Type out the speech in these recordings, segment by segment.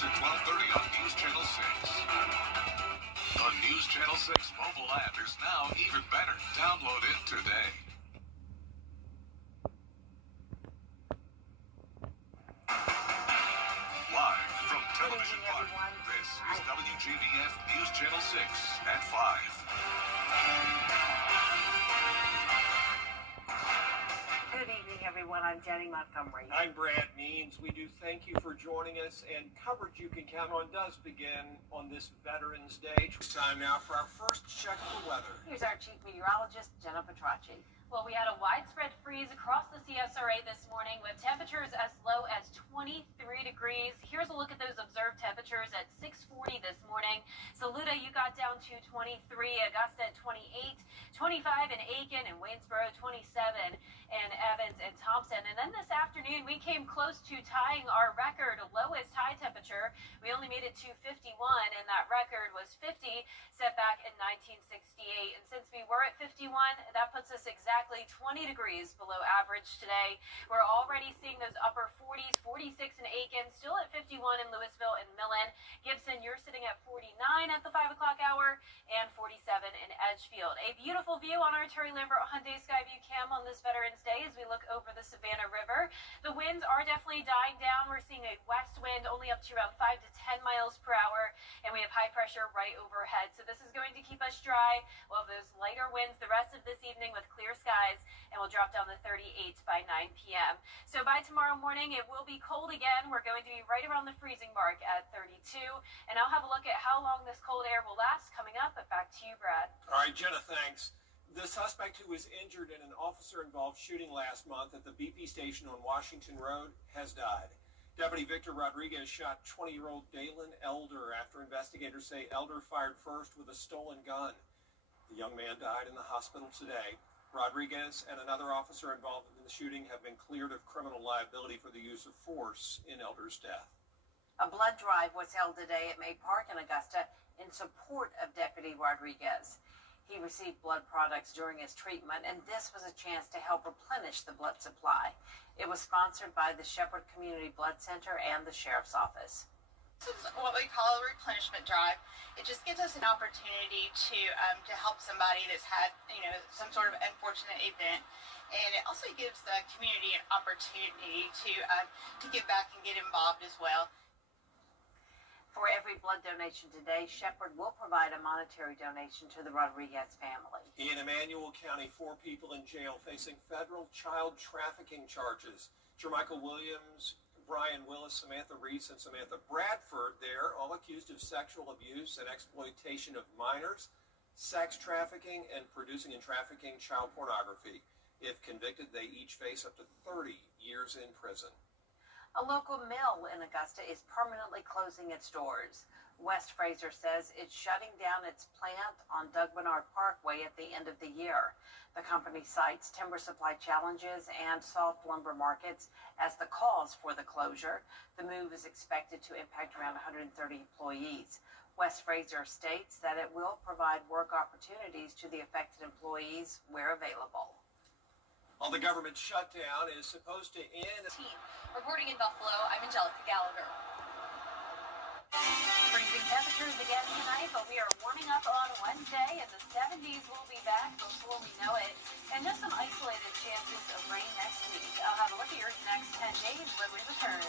Weekdays at 12:30 on News Channel 6. The News Channel 6 mobile app is now even better. Download it today. Live from Television Park, this is WJBF News Channel 6 at 5. Good evening, everyone. I'm Jenny Montgomery. I'm Brad Means. We do thank you for joining us, and coverage you can count on does begin on this Veterans Day. It's time now for our first check of the weather. Here's our chief meteorologist, Jenna Petracci. Well, we had a widespread freeze across the CSRA this morning with temperatures as low as 23 degrees. Here's a look at those observed temperatures at 6:40 this morning. Saluda, you got down to 23, Augusta at 28, 25 in Aiken and Waynesboro, 27 in Evans and Thompson. And then this afternoon, we came close to tying our record lowest high temperature. We only made it to 51, and that record was 50, set back in 1968. And since we were at 51, that puts us exactly 20 degrees below average today. We're already seeing those upper 40s, 46 in Aiken, still at 51 in Louisville and Millen. Gibson, you're sitting at 49 at the 5 o'clock hour and 47 in Edgefield. A beautiful view on our Terry Lambert Hyundai Skyview Cam on this Veterans Day as we look over the Savannah River. The winds are definitely dying down. We're seeing a west wind only up to around 5 to 10 miles per hour, and we have high pressure right overhead. So this is going to keep us dry. We'll have those lighter winds the rest of this evening with clear skies, and we'll drop down to 38 by 9 p.m. So by tomorrow morning, it will be cold again. We're going to be right around the freezing mark at 32, and I'll have a look at how long this cold air will last coming up. But back to you, Brad. All right, Jenna, thanks. The suspect who was injured in an officer-involved shooting last month at the BP station on Washington Road has died. Deputy Victor Rodriguez shot 20-year-old Dalen Elder after investigators say Elder fired first with a stolen gun. The young man died in the hospital today. Rodriguez and another officer involved in the shooting have been cleared of criminal liability for the use of force in Elder's death. A blood drive was held today at May Park in Augusta in support of Deputy Rodriguez. He received blood products during his treatment, and this was a chance to help replenish the blood supply. It was sponsored by the Shepherd Community Blood Center and the Sheriff's Office. This is what we call a replenishment drive. It just gives us an opportunity to help somebody that's had, some sort of unfortunate event, and it also gives the community an opportunity to give back and get involved as well. For every blood donation today, Shepherd will provide a monetary donation to the Rodriguez family. In Emmanuel County, 4 people in jail facing federal child trafficking charges. Jermichael Williams, Brian Willis, Samantha Reese, and Samantha Bradford, they're all accused of sexual abuse and exploitation of minors, sex trafficking, and producing and trafficking child pornography. If convicted, they each face up to 30 years in prison. A local mill in Augusta is permanently closing its doors. West Fraser says it's shutting down its plant on Doug Bernard Parkway at the end of the year. The company cites timber supply challenges and soft lumber markets as the cause for the closure. The move is expected to impact around 130 employees. West Fraser states that it will provide work opportunities to the affected employees where available. Well, the government shutdown is supposed to end. Reporting in Buffalo, I'm Angelica Gallagher. Freezing temperatures again tonight, but we are warming up on Wednesday, and the 70s will be back before we know it. And just some isolated chances of rain next week. I'll have a look at your next 10 days when we return.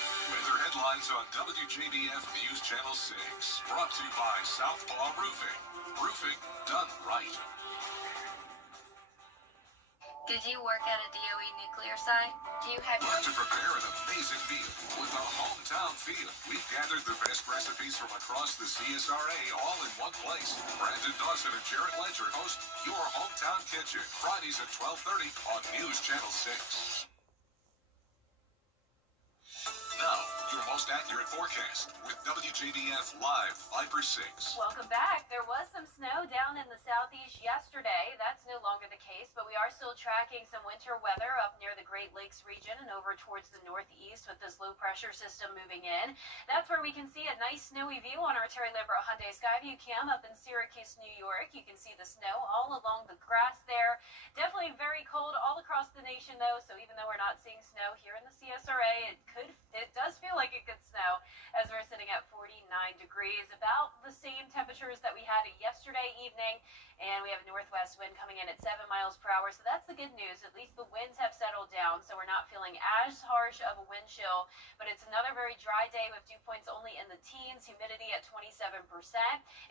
Weather headlines on WJBF News Channel 6. Brought to you by Southpaw Roofing. Roofing done right. Did you work at a DOE nuclear site? Do you have To prepare an amazing meal with a hometown feel, we've gathered the best recipes from across the CSRA all in one place. Brandon Dawson and Jarrett Ledger host Your Hometown Kitchen, Fridays at 12:30 on News Channel 6. Now, your most accurate traffic forecast with WJBF Live Viper 6. Welcome back. There was some snow down in the southeast yesterday. That's no longer the case, but we are still tracking some winter weather up near the Great Lakes region and over towards the northeast with this low pressure system moving in. That's where we can see a nice snowy view on our Terry Libbert Hyundai Skyview cam up in Syracuse, New York. You can see the snow all along the grass there. Definitely very cold all across the nation though, so even though we're not seeing snow here in the CSRA, it does feel like it could snow as we're sitting at 49 degrees, about the same temperatures that we had yesterday evening, and we have a northwest wind coming in at 7 miles per hour, so that's the good news. At least the winds have settled down, so we're not feeling as harsh of a wind chill, but it's another very dry day with dew points only in the teens, humidity at 27%,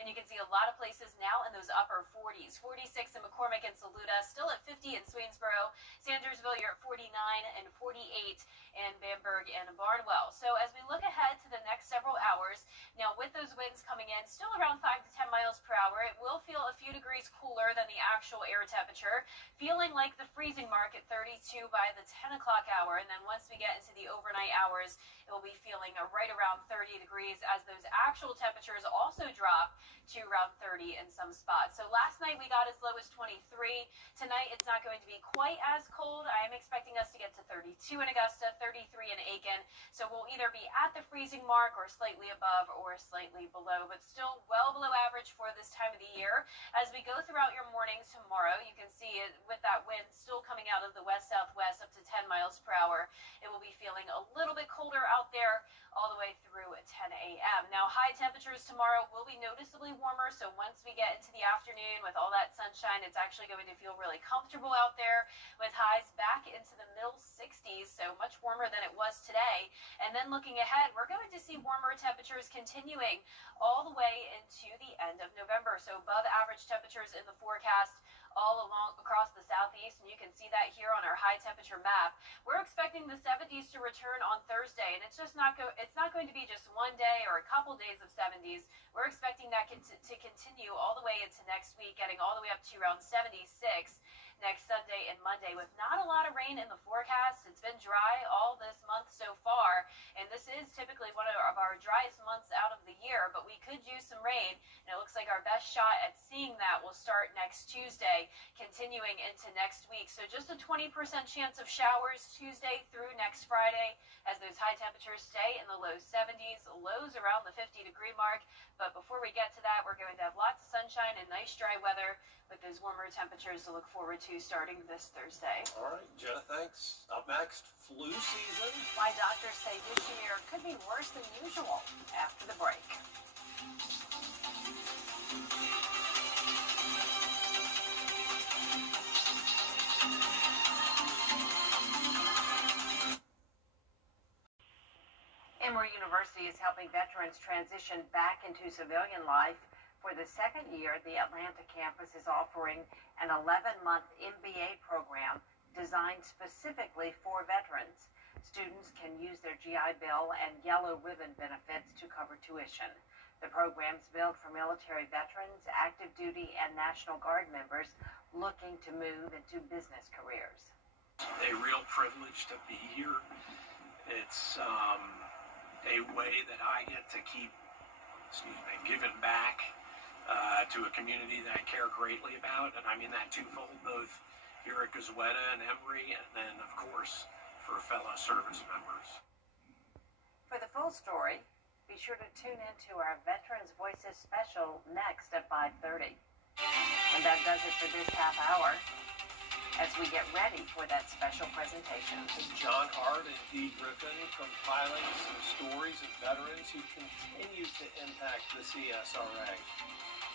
and you can see a lot of places now in those upper 40s. 46 in McCormick and Saluda, still at 50 in Swainsboro, Sandersville, you're at 49 and 48 in Bamberg and Barnwell. So as we look ahead to the next several hours, now with those winds coming in still around 5 to 10 miles per hour, it will feel a few degrees cooler than the actual air temperature, feeling like the freezing mark at 32 by the 10 o'clock hour, and then once we get into the overnight hours, it will be feeling right around 30 degrees as those actual temperatures also drop to around 30 in some spots. So last night we got as low as 23. Tonight it's not going to be quite as cold. I am expecting us to get to 32 in Augusta, 33 in Aiken. So we'll either be at the freezing mark or slightly above or slightly below, but still well below average for this time of the year. As we go throughout your mornings tomorrow, you can see it with that wind still coming out of the west-southwest up to 10 miles per hour. It will be feeling a little bit colder out there all the way through 10 a.m. Now, high temperatures tomorrow will be noticeably warmer, so once we get into the afternoon with all that sunshine, it's actually going to feel really comfortable out there with highs back into the middle 60s, so much warmer than it was today. And then looking ahead, we're going to see warmer temperatures continuing all the way into the end of November, so above average temperatures in the forecast all along across the southeast, and you can see that here on our high temperature map. We're expecting the 70s to return on Thursday, and it's not going to be just one day or a couple days of 70s. We're expecting that to continue all the way into next week, getting all the way up to around 76 next Sunday and Monday with not a lot of rain in the forecast. It's been dry all this month so far, and this is typically one of our driest months out of the year, but we could use some rain, and it looks like our best shot at seeing that will start next Tuesday, continuing into next week. So just a 20% chance of showers Tuesday through next Friday as those high temperatures stay in the low 70s, lows around the 50-degree mark. But before we get to that, we're going to have lots of sunshine and nice dry weather with those warmer temperatures to look forward to starting this Thursday. All right, Jenna, thanks. Up next, flu season. Why doctors say this year could be worse than usual after the break. Emory University is helping veterans transition back into civilian life. For the second year, the Atlanta campus is offering an 11-month MBA program designed specifically for veterans. Students can use their GI Bill and Yellow Ribbon benefits to cover tuition. The program's built for military veterans, active duty, and National Guard members looking to move into business careers. A real privilege to be here. It's a way that I get to keep, giving back to a community that I care greatly about, and I mean that twofold, both here at Gazweta and Emory, and then, of course, for fellow service members. For the full story, be sure to tune into our Veterans Voices special next at 5:30. And that does it for this half hour as we get ready for that special presentation. John Hart and Dee Griffin compiling some stories of veterans who continue to impact the CSRA.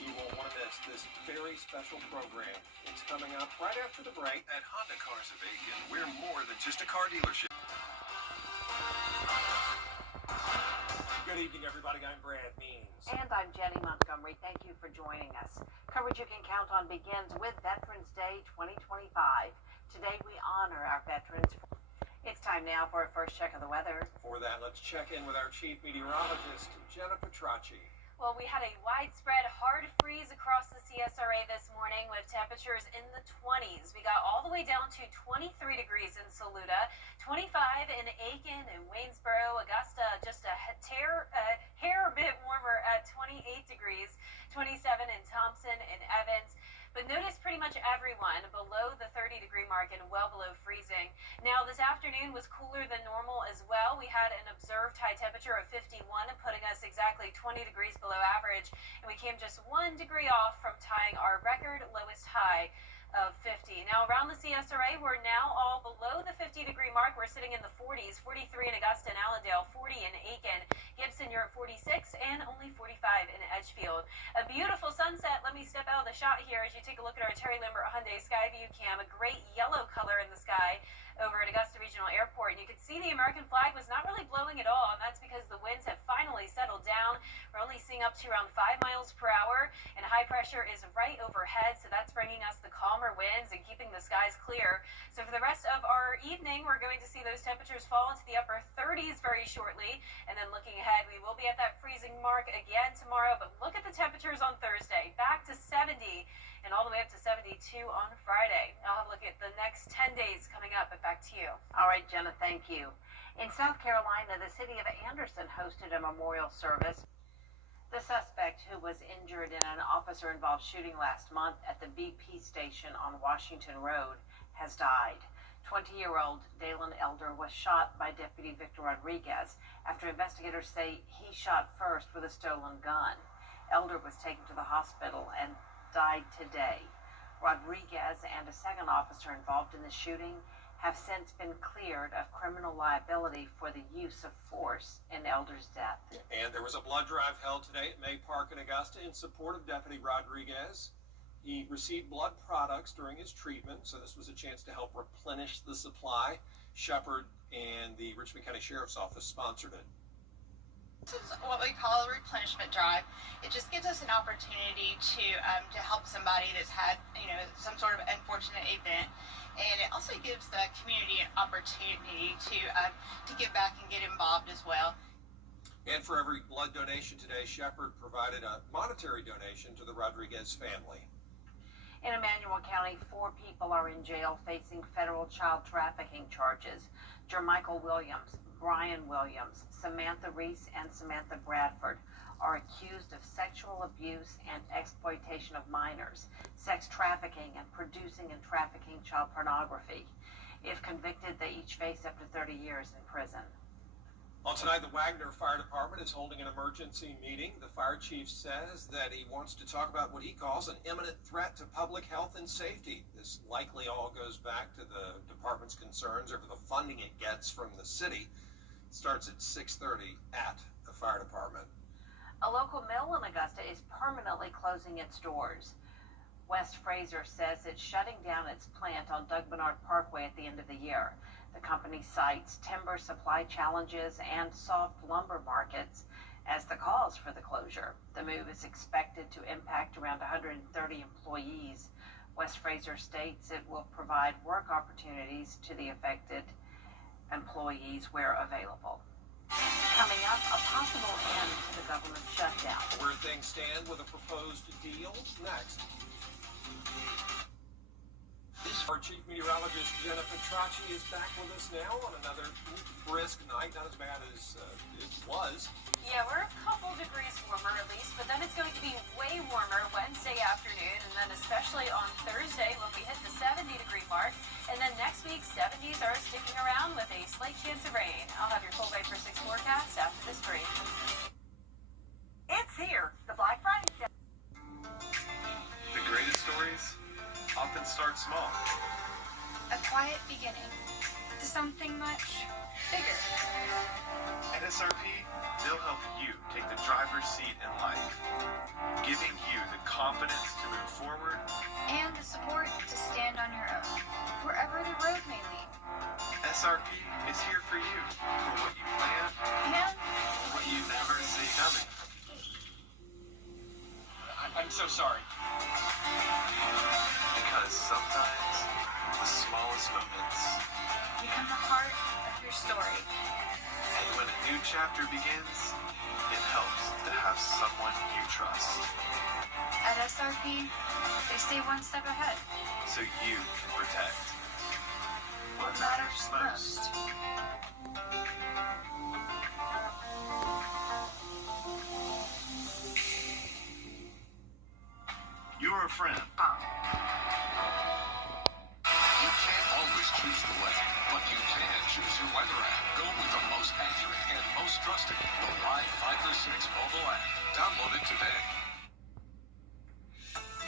You won't want to miss this very special program. It's coming up right after the break. At Honda Cars of Aiken, we're more than just a car dealership. Good evening, everybody. I'm Brad Means. And I'm Jenny Montgomery. Thank you for joining us. Coverage you can count on begins with Veterans Day 2025. Today we honor our veterans. It's time now for a first check of the weather. For that, let's check in with our chief meteorologist, Jenna Petracci. Well, we had a widespread hard freeze across the CSRA this morning with temperatures in the 20s. We got all the way down to 23 degrees in Saluda, 25 in Aiken and Waynesboro, Augusta, just a hair bit warmer at 28 degrees, 27 in Thompson and Evans. But notice pretty much everyone below the 30-degree mark and well below freezing. Now, this afternoon was cooler than normal as well. We had an observed high temperature of 51, putting us exactly 20 degrees below average, and we came just 1 degree off from tying our record lowest high of 50. Now, around the CSRA, we're now all below the 50-degree mark. We're sitting in the 40s, 43 in Augusta and Allendale, 40 in Aiken. Gibson, you're at 46, and only 45 in Edgefield. A beautiful sunset. Let me step out of the shot here as you take a look at our Terry Limbert Hyundai Skyview cam. A great yellow color in the sky over at Augusta Regional Airport. And you can see the American flag was not really blowing at all, and that's because the winds have finally settled down. We're only seeing up to around 5 miles per hour, and high pressure is right overhead, so that's bringing us the calmer winds and keeping the skies clear. So for the rest of our evening, we're going to see those temperatures fall into the upper 30s very shortly, and then looking ahead, we will be at that freezing mark again tomorrow, but look at the temperatures on Thursday, back to 70 and all the way up to 72 on Friday. I'll have a look at the next 10 days coming up, but back to you. All right, Jenna, thank you. In South Carolina, the city of Anderson hosted a memorial service. The suspect, who was injured in an officer-involved shooting last month at the BP station on Washington Road, has died. 20-year-old Dalen Elder was shot by Deputy Victor Rodriguez after investigators say he shot first with a stolen gun. Elder was taken to the hospital and died today. Rodriguez and a second officer involved in the shooting have since been cleared of criminal liability for the use of force in Elder's death. And there was a blood drive held today at May Park in Augusta in support of Deputy Rodriguez. He received blood products during his treatment, so this was a chance to help replenish the supply. Shepherd and the Richmond County Sheriff's Office sponsored it. This is what we call a replenishment drive. It just gives us an opportunity to help somebody that's had, some sort of unfortunate event, and it also gives the community an opportunity to give back and get involved as well. And for every blood donation today, Shepherd provided a monetary donation to the Rodriguez family. In Emmanuel County, 4 people are in jail facing federal child trafficking charges. Jermichael Williams, Brian Williams, Samantha Reese, and Samantha Bradford are accused of sexual abuse and exploitation of minors, sex trafficking, and producing and trafficking child pornography. If convicted, they each face up to 30 years in prison. Well, tonight, the Wagner Fire Department is holding an emergency meeting. The fire chief says that he wants to talk about what he calls an imminent threat to public health and safety. This likely all goes back to the department's concerns over the funding it gets from the city. It starts at 6:30 at the fire department. A local mill in Augusta is permanently closing its doors. West Fraser says it's shutting down its plant on Doug Bernard Parkway at the end of the year. The company cites timber supply challenges and soft lumber markets as the cause for the closure. The move is expected to impact around 130 employees. West Fraser states it will provide work opportunities to the affected employees where available. Coming up, a possible end to the government shutdown. Where things stand with a proposed deal next. Our chief meteorologist, Jenna Petracci, is back with us now on another brisk night. Not as bad as it was. Yeah, we're a couple degrees warmer at least, but then it's going to be way warmer Wednesday afternoon, and then especially on Thursday when we hit the 70-degree mark. And then next week, 70s are sticking around with a slight chance of rain. I'll have your full Vapor 6 forecast after this break. It's here, the Black Friday sale. The greatest stories often start small. A quiet beginning to something much bigger. At SRP, they'll help you take the driver's seat in life, giving you the confidence to move forward And the support to stand on your own, wherever the road may lead. SRP is here for you, for what you plan And what you never see coming. I'm so sorry. Because sometimes the smallest moments, become the heart of your story. and when a new chapter begins, it helps to have someone you trust, At SRP, they stay one step ahead. so you can protect What matters most. friend. You can't always choose the weather, but you can choose your weather app. Go with the most accurate and most trusted, the Live Viper 6 mobile app. Download it today.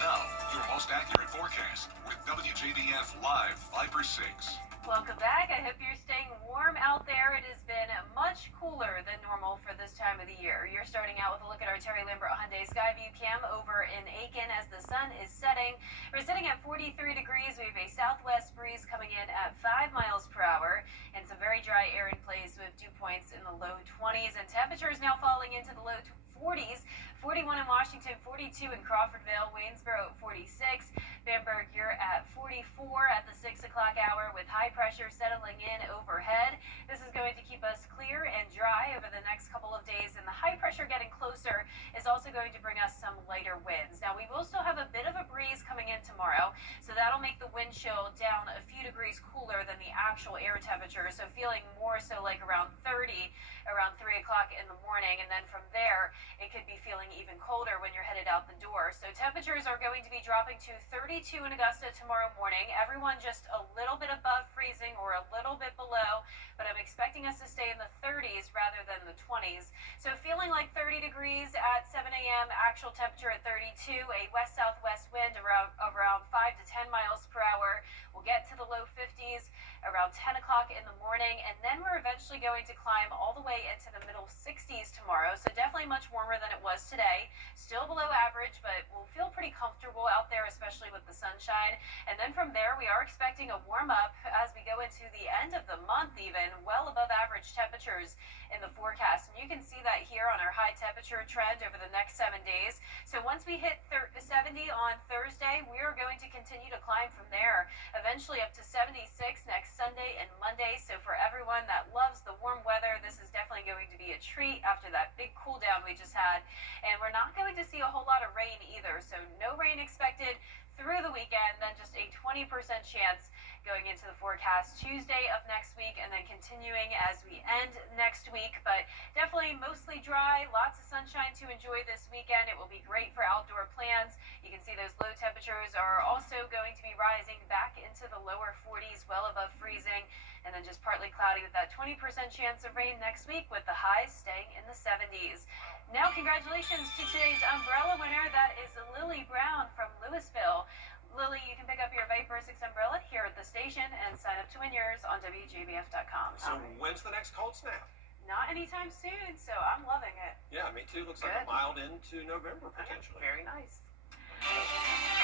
Now, your most accurate forecast with WJBF Live Viper 6. Welcome back. I hope you're staying warm out there. It has been much cooler than normal for this time of the year. You're starting out with a look at our Terry Lambert Hyundai Skyview Cam over in Aiken as the sun is setting. We're sitting at 43 degrees. We have a southwest breeze coming in at 5 miles per hour and some very dry air in place with dew points in the low 20s and temperatures now falling into the low 40s. 41 in Washington, 42 in Crawfordville, Waynesboro at 46. Bamberg, you're at 44 at the 6 o'clock hour with high pressure settling in overhead. This is going to keep us clear and dry over the next couple of days, and the high pressure getting closer is also going to bring us some lighter winds. Now, we will still have a bit of a breeze coming in tomorrow, so that'll make the wind chill down a few degrees cooler than the actual air temperature, so feeling more so like around 30 around 3 o'clock in the morning, and then from there, it could be feeling even colder when you're headed out the door. So temperatures are going to be dropping to 32 in Augusta tomorrow morning. Everyone just a little bit above freezing or a little bit below, but I'm expecting us to stay in the 30s rather than the 20s. So feeling like 30 degrees at 7 a.m., actual temperature at 32, a west-southwest wind around 5 to 10 miles per hour. We'll get to the low 50s around 10 o'clock in the morning, and then we're eventually going to climb all the way into the middle 60s tomorrow, so definitely much warmer than it was today. Still below average, but we'll feel pretty comfortable out there, especially with the sunshine. And then from there, we are expecting a warm-up as we go into the end of the month even, well above average temperatures in the forecast. And you can see that here on our high temperature trend over the next 7 days. So once we hit 70 on Thursday, we are going to continue to climb from there, eventually up to 76 next Sunday and Monday. So for everyone that loves the warm weather, this is definitely going to be a treat after that big cool down we just had. And we're not going to see a whole lot of rain either, so no rain expected through the weekend, then just a 20% chance going into the forecast Tuesday of next week, and then continuing as we end next week. But definitely mostly dry, lots of sunshine to enjoy this weekend. It will be great for outdoor plans. You can see those low temperatures are also going to be rising back into the lower 40s, well above freezing, and then just partly cloudy with that 20% chance of rain next week, with the highs staying in the 70s. Now, congratulations to today's umbrella winner. That is Lily Brown from Louisville. Lily, you can pick up your Viper 6 umbrella here at the station and sign up to win yours on WJBF.com. So when's the next cold snap? Not anytime soon, so I'm loving it. Yeah, me too. Looks like a mild into November, potentially. Very nice.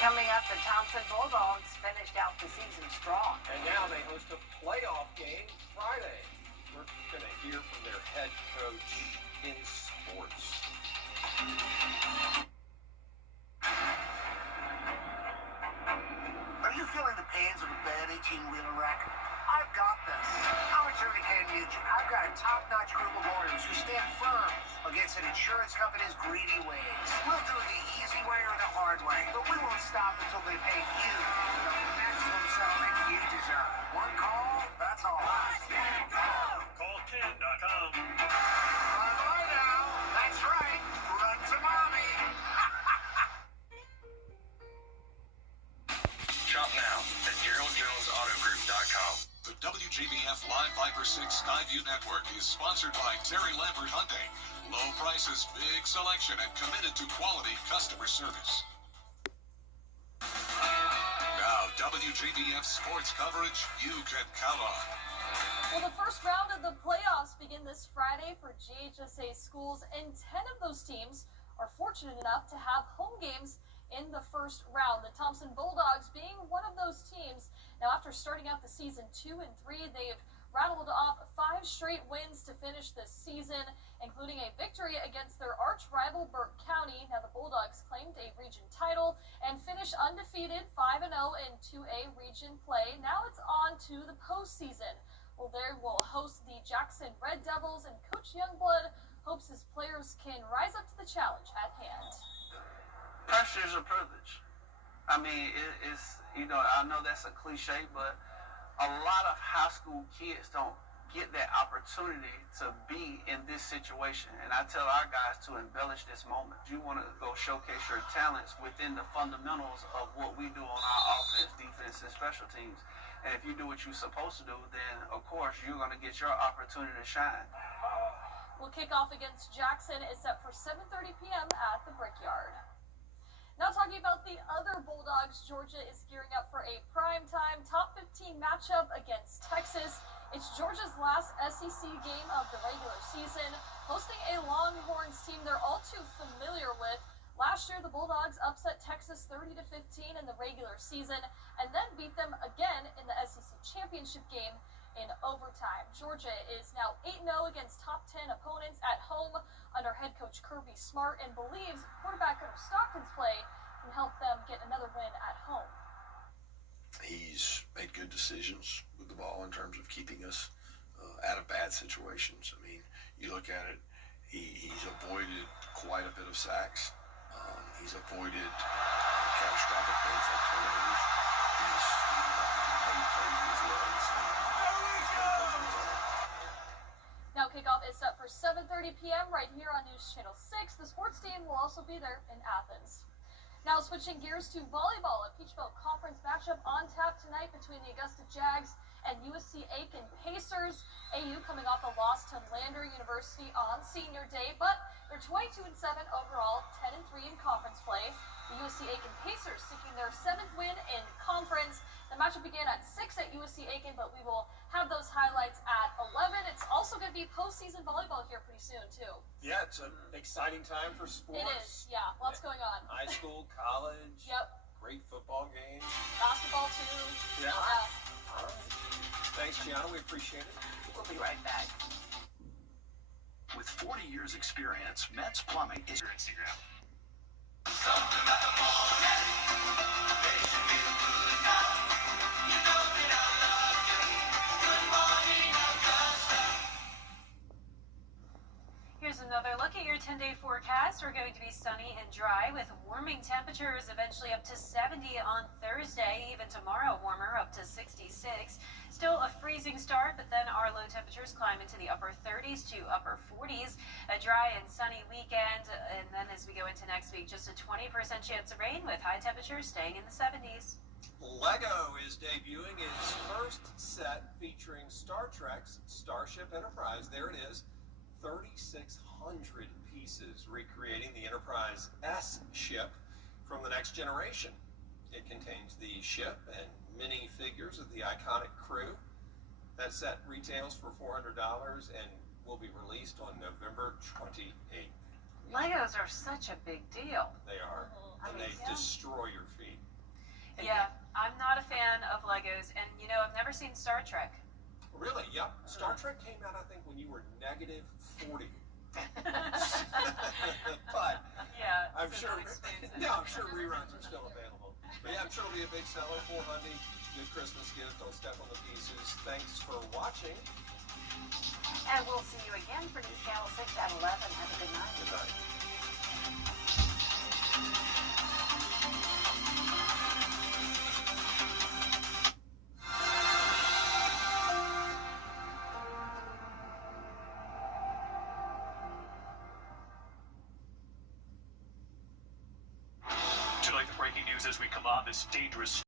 Coming up, the Thompson Bulldogs finished out the season strong. And now they host a playoff game Friday. We're going to hear from their head coach in sports. Are you feeling the pains of a bad 18-wheeler wreck? I've got this. I'm attorney Ken Nugent. I've got a top-notch group of lawyers who stand firm against an insurance company's greedy ways. We'll do it the easy way or the hard way, but we won't stop until they pay you the maximum settlement you deserve. One call, that's all. Call Ken.com. Bye now. That's right. Run to mommy. Shop now at GeraldJonesAutoGroup.com. The WJBF Live Viper 6 Skyview Network is sponsored by Terry Lambert Hyundai. Low prices, big selection, and committed to quality customer service. Now, WJBF sports coverage you can count on. Well, the first round of the playoffs begin this Friday for GHSA schools, and 10 of those teams are fortunate enough to have home games in the first round. The Thompson Bulldogs being one of those teams. Now, after starting out the season 2 and 3, they've rattled off 5 straight wins to finish this season, including a victory against their arch rival Burke County. Now, the Bulldogs claimed a region title and finished undefeated 5-0 in 2A region play. Now it's on to the postseason. Well, they will host the Jackson Red Devils, and Coach Youngblood hopes his players can rise up to the challenge at hand. Pressure is a privilege. I mean, it's, I know that's a cliche, but a lot of high school kids don't get that opportunity. opportunity to be in this situation. And I tell our guys to embellish this moment. You want to go showcase your talents within the fundamentals of what we do on our offense, defense, and special teams. And if you do what you're supposed to do, then, of course, you're going to get your opportunity to shine. Well, kickoff against Jackson is set for 7:30 p.m. at the Brickyard. Now talking about the other Bulldogs, Georgia is gearing up for a primetime top 15 matchup against Texas. It's Georgia's last SEC game of the regular season, hosting a Longhorns team they're all too familiar with. Last year, the Bulldogs upset Texas 30-15 in the regular season and then beat them again in the SEC championship game in overtime. Georgia is now 8-0 against top 10 opponents at home under head coach Kirby Smart and believes quarterback Gunnar Stockton's play can help them get another win at home. He's made good decisions with the ball in terms of keeping us out of bad situations. I mean, you look at it, he's avoided quite a bit of sacks. He's avoided catastrophic things like turnovers. He's made plays with his legs. Now kickoff is set for 7:30 p.m. right here on News Channel 6. The sports team will also be there in Athens. Now switching gears to volleyball, a Peach Belt Conference matchup on tap tonight between the Augusta Jags and USC Aiken Pacers. AU coming off a loss to Lander University on senior day, but they're 22-7 overall, 10-3 in conference play. The USC Aiken Pacers seeking their 7th win in conference. The matchup began at 6 at USC Aiken, but we will have those highlights at 11. It's also going to be postseason volleyball here pretty soon, too. Yeah, it's an exciting time for sports. It is, yeah. Lots going on. High school, college. Yep. Great football games. Basketball, too. Yeah. Yeah. All right. Thanks, Gianna. We appreciate it. We'll be right back. With 40 years experience, Metz Plumbing is your Instagram. Here's another look at your 10-day forecast. We're going to be sunny and dry with warming temperatures eventually up to 70 on Thursday. Even tomorrow warmer up to 66. Still a freezing start, but then our low temperatures climb into the upper 30s to upper 40s. A dry and sunny weekend, and then as we go into next week, just a 20% chance of rain with high temperatures staying in the 70s. Lego is debuting its first set featuring Star Trek's Starship Enterprise. There it is. 3,600 pieces recreating the Enterprise S ship from the next generation. It contains the ship and mini figures of the iconic crew. That set retails for $400 and will be released on November 28th. Legos are such a big deal. They are, and they destroy your feet. Yeah, I'm not a fan of Legos, and you know, I've never seen Star Trek. Really? Yep. Star Trek came out, I think, when you were -40. But yeah, I'm sure. Yeah, I'm sure reruns are still available. But yeah, I'm sure it'll be a big seller. $400, good Christmas gift. Don't step on the pieces. Thanks for watching. And we'll see you again for News Channel 6 at 11. Have a good night. Good night. Tonight, the breaking news as we come on this dangerous